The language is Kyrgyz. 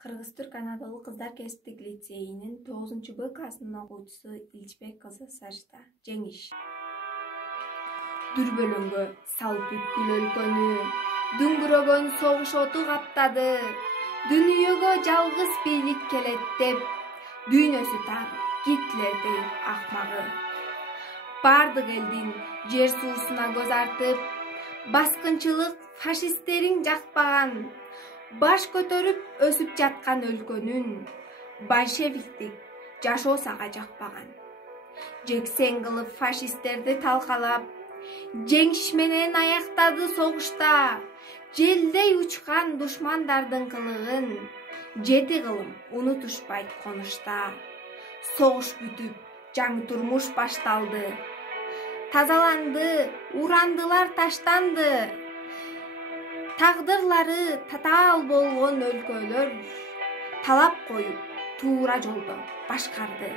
Кыргыз-Түрк Анадолу кыздар кесиптик лицейинин 9-Б классынын окуучусу Илчбек кызы Сажита. Жеңиш. Дүрбөлөңгө салып бүткүл өлкөнү, дүңгүрөгөн согуш оту каптады. Дүнүйөгө жалгыз бийлик келет деп, дүйнөсү тар Гитлердей акмагы. Бардык элдин жер суусуна көз артып, баскынчылык фашисттерин жакпаган, баш көтөрүп өсүп жаткан өлкөнүн большевиктик жашоо сага жакпаган. Жексен кылып фашисттерди талкалап, жеңиш менен аяктады согушта. Желдей учкан душмандардын кылыгын жети кылым унутушпайт конушта. Согуш бүтүп, жаңы турмуш башталды. Тазаланды, урандылар таштанды. Тагдырлары татаал болгон өлкөлөр талап коюп, туура жолдо башкарды.